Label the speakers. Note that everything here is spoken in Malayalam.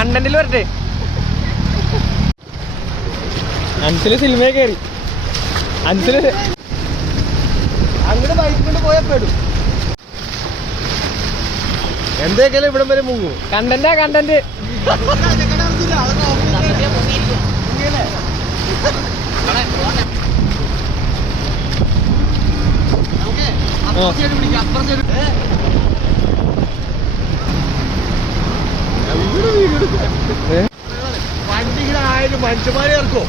Speaker 1: കണ്ടന്റിൽ വരട്ടെ. അൻസിൽ സിനിമയെ കയറി അൻസിൽ
Speaker 2: അങ്ങോട്ട് ബൈക്ക് കൊണ്ട് പോയാൽ പെടും. എന്തൊക്കെയാലും ഇവിടം വരെ മുങ്ങും?
Speaker 1: കണ്ടന്റാ കണ്ടന്റ്.
Speaker 2: അപ്പുറത്തേക്ക് ആയാലും മനുഷ്യന്മാരെ ഇറക്കോ